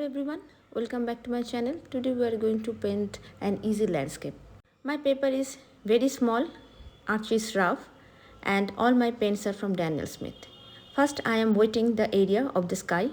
Hello everyone, welcome back to my channel. Today we are going to paint an easy landscape. My paper is very small, arch is rough, and all my paints are from Daniel Smith. First I am wetting the area of the sky.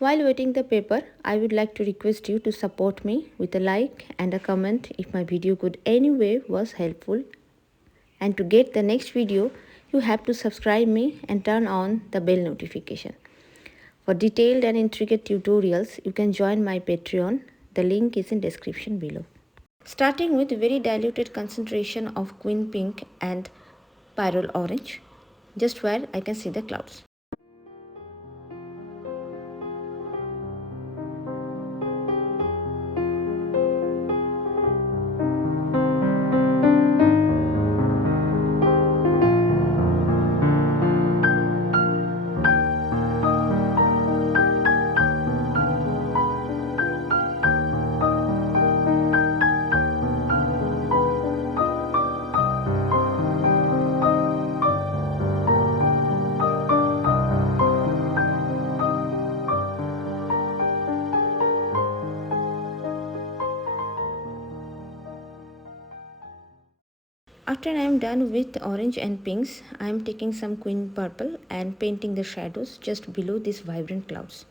While wetting the paper, I would like to request you to support me with a like and a comment if my video could anyway was helpful. And to get the next video, you have to subscribe me and turn on the bell notification. For detailed and intricate tutorials, you can join my Patreon. The link is in description below. Starting with very diluted concentration of queen pink and pyrrole orange, just where I can see the clouds. After I am done with orange and pinks, I am taking some queen purple and painting the shadows just below these vibrant clouds.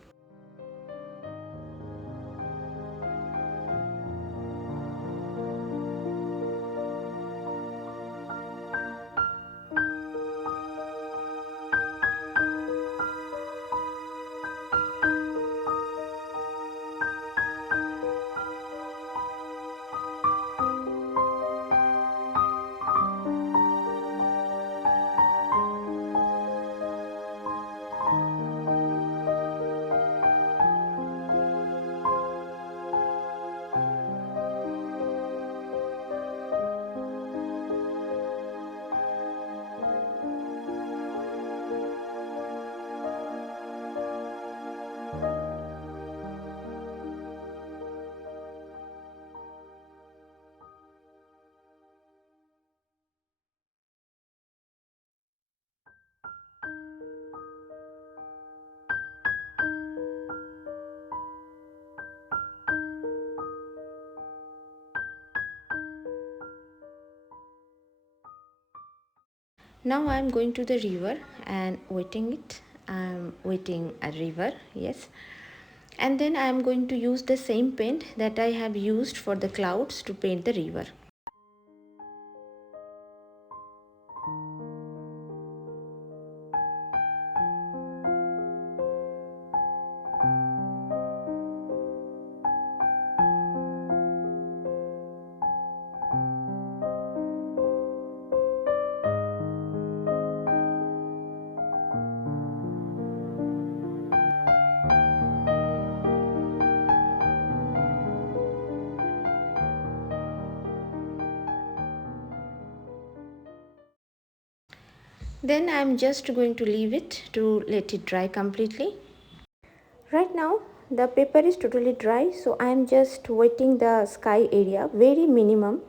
Now I am going to the river and wetting it. I am wetting a river, yes. And then I am going to use the same paint that I have used for the clouds to paint the river. Then I am just going to leave it to let it dry completely. Right now the paper is totally dry, so I am just wetting the sky area very minimal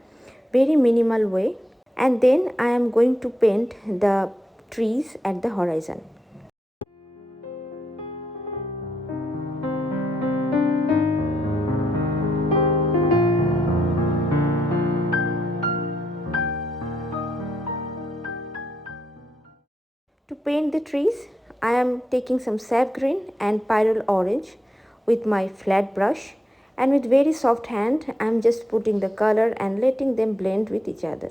way, and then I am going to paint the trees at the horizon. To paint the trees, I am taking some sap green and pyrrole orange with my flat brush, and with very soft hand I am just putting the color and letting them blend with each other.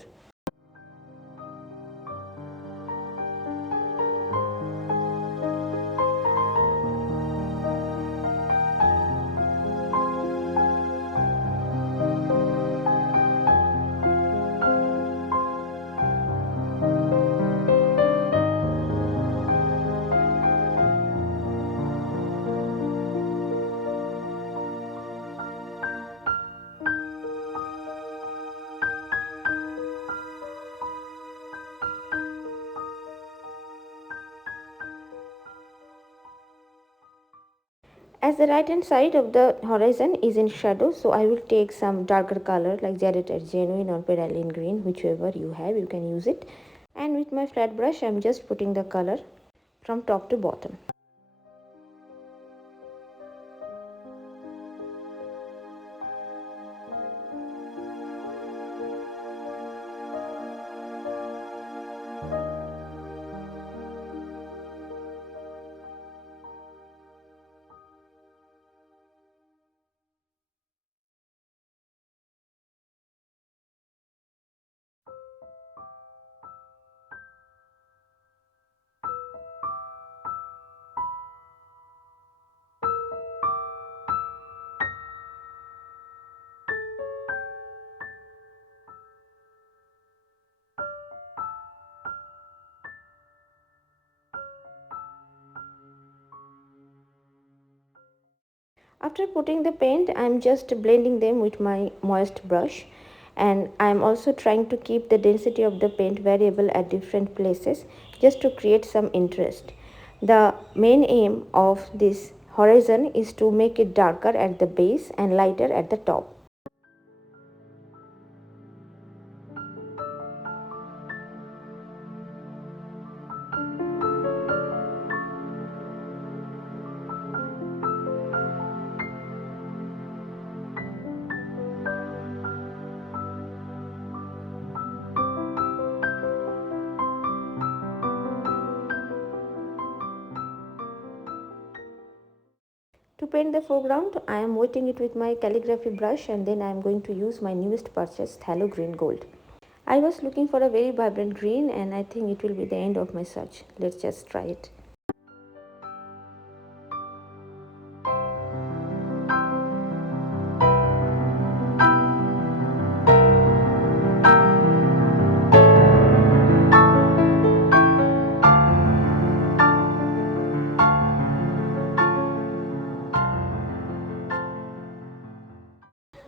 As the right hand side of the horizon is in shadow, so I will take some darker color like Jadeite Genuine or Perylene Green, whichever you have, you can use it. And with my flat brush, I am just putting the color from top to bottom. After putting the paint, I am just blending them with my moist brush, and I am also trying to keep the density of the paint variable at different places just to create some interest. The main aim of this horizon is to make it darker at the base and lighter at the top. To paint the foreground, I am wetting it with my calligraphy brush, and then I am going to use my newest purchase, Phthalo Green Gold. I was looking for a very vibrant green, and I think it will be the end of my search. Let's just try it.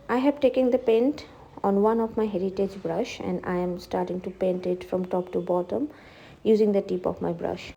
I have taken the paint on one of my heritage brush, and I am starting to paint it from top to bottom using the tip of my brush.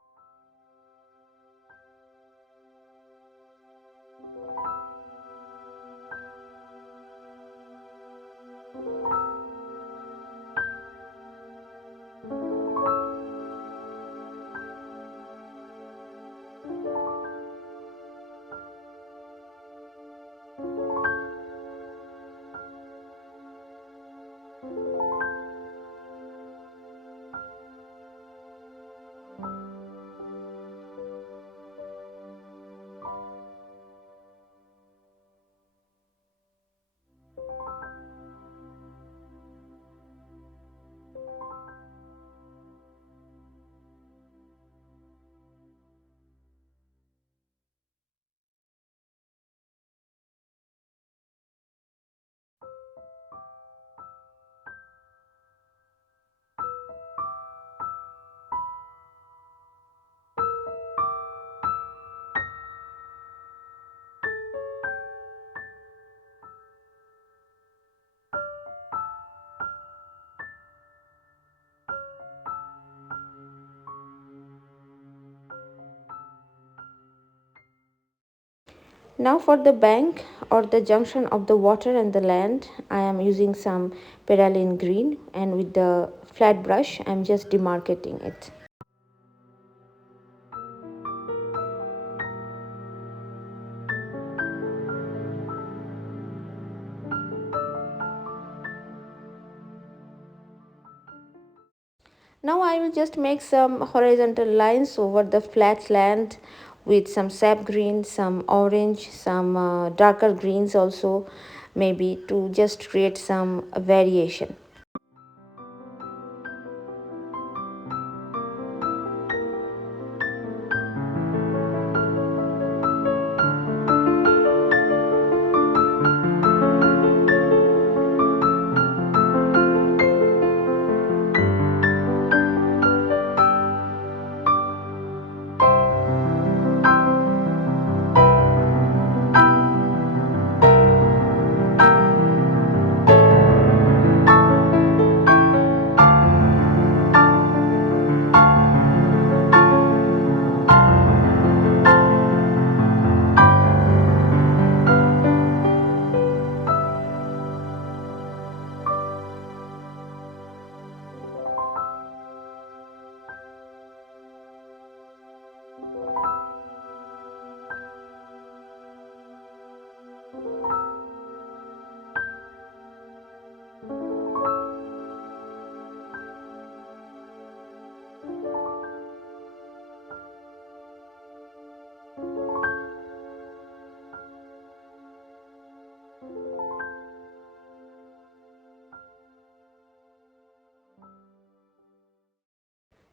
Now for the bank or the junction of the water and the land, I am using some Perylene Green, and with the flat brush I am just demarcating it. Now I will just make some horizontal lines over the flat land with some sap green, some orange, some darker greens also, maybe to just create some variation.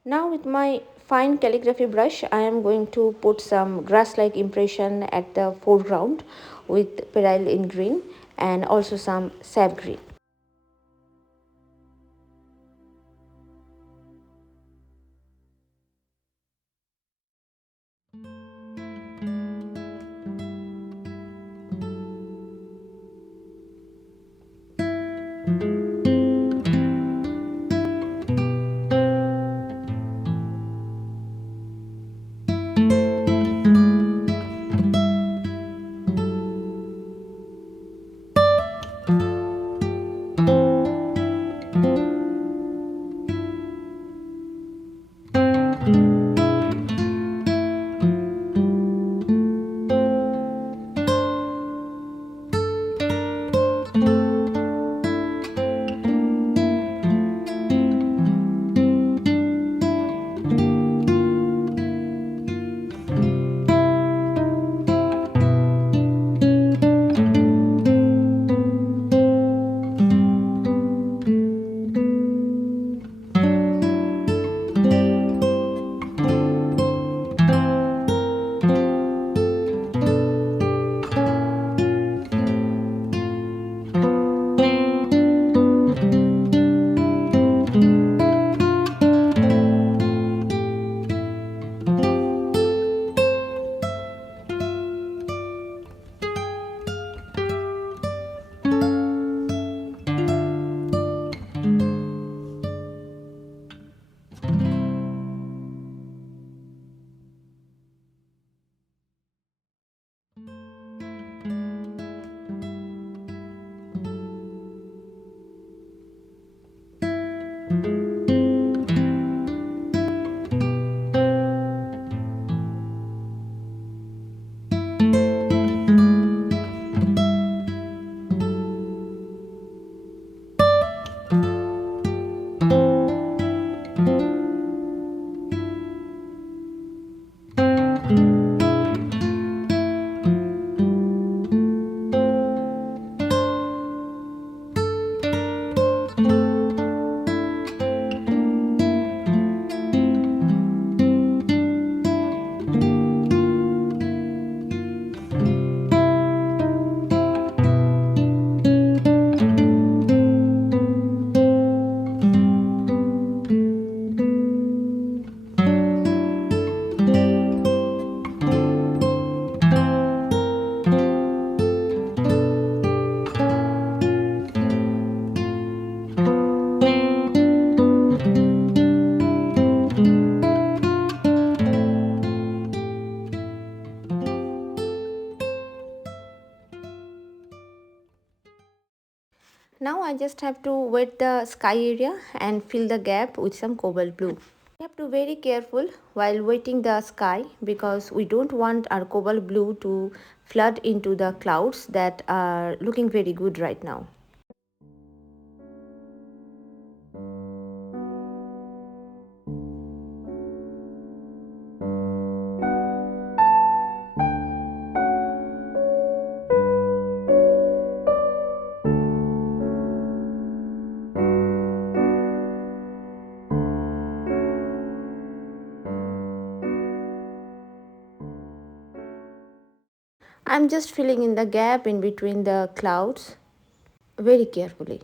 Now with my fine calligraphy brush, I am going to put some grass-like impression at the foreground with pearl in green and also some sap green. Now I just have to wet the sky area and fill the gap with some cobalt blue. We have to be very careful while wetting the sky because we don't want our cobalt blue to flood into the clouds that are looking very good right now. I'm just filling in the gap in between the clouds very carefully.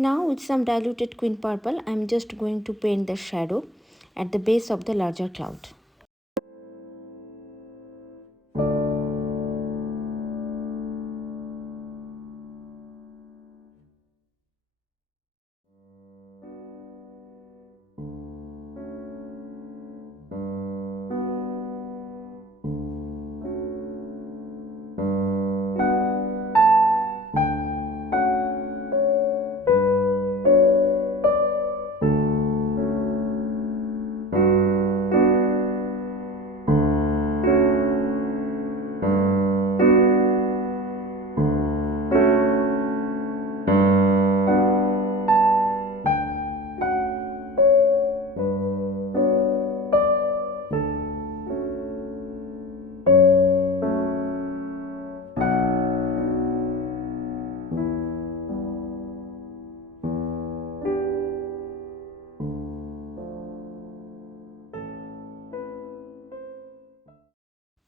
Now with some diluted queen purple, I am just going to paint the shadow at the base of the larger cloud.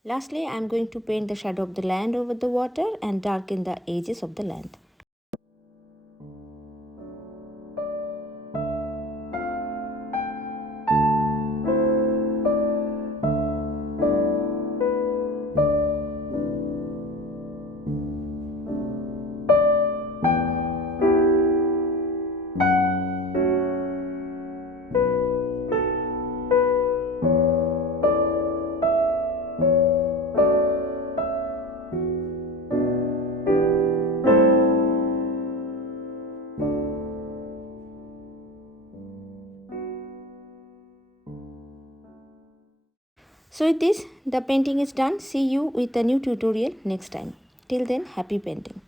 Lastly, I am going to paint the shadow of the land over the water and darken the edges of the land. So with this, the painting is done. See you with a new tutorial next time. Till then, happy painting.